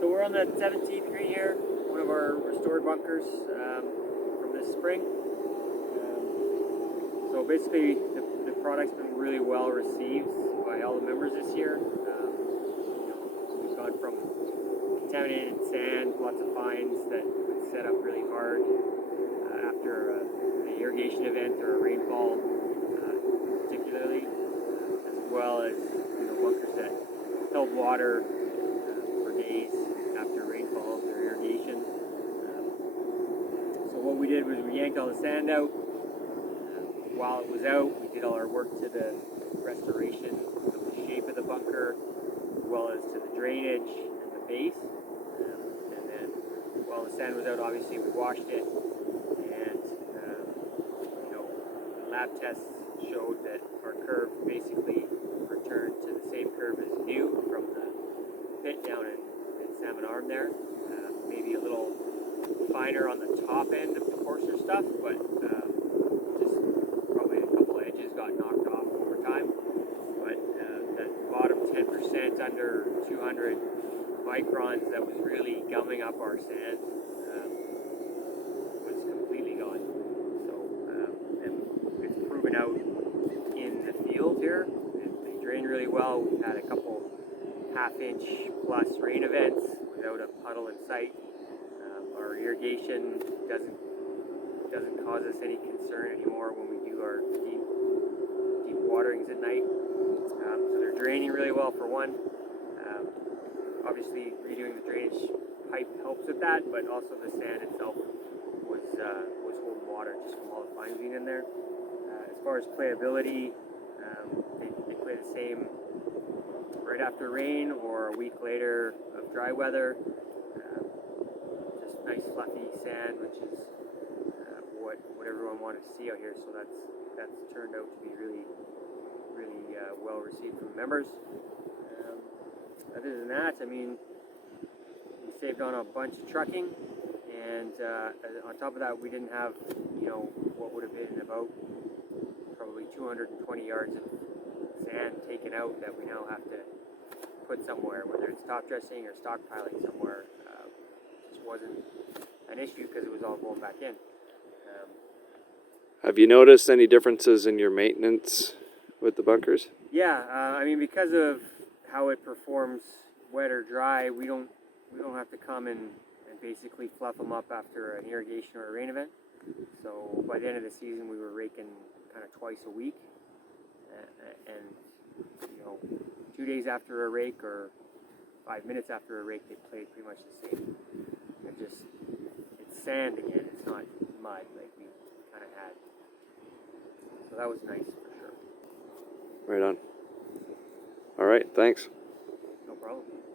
So we're on the 17th green here, one of our restored bunkers from this spring. So basically the product's been really well received by all the members this year. We've gone from contaminated sand, lots of fines that would set up really hard after an irrigation event or a rainfall, particularly, as well as bunkers that held water for days after rainfall or irrigation. So what we did was we yanked all the sand out. While it was out, we did all our work to the restoration of the shape of the bunker, as well as to the drainage and the base. And then while the sand was out, obviously we washed it, and lab tests showed that our curve basically returned to the same curve as new from the pit down in Salmon Arm there. Maybe a little finer on the top end of the coarser stuff, but just probably a couple edges got knocked off over time. But that bottom 10% under 200 microns that was really gumming up our sand was completely gone. So and it's proven out in the field here. They drain really well. We've had a couple half-inch plus rain events without a puddle in sight. Our irrigation doesn't cause us any concern anymore when we do our deep waterings at night. So they're draining really well for one. Obviously, redoing the drainage pipe helps with that, but also the sand itself was holding water just from all the fines being in there. As far as playability, they play the same right after rain or a week later of dry weather. Just nice fluffy sand, which is what everyone wanted to see out here. So that's turned out to be really well received from members. Other than that, I mean, we saved on a bunch of trucking, and on top of that, we didn't have what would have been about probably 220 yards of sand taken out that we now have to put somewhere, whether it's top dressing or stockpiling somewhere. Just wasn't an issue because it was all going back in. Have you noticed any differences in your maintenance with the bunkers? Yeah, I mean, because of how it performs wet or dry, we don't have to come and basically fluff them up after an irrigation or a rain event. So by the end of the season, we were raking kind of twice a week, and 2 days after a rake or 5 minutes after a rake, they played pretty much the same. It's sand again. It's not mud like we kind of had. So that was nice for sure. Right on. All right, thanks. No problem.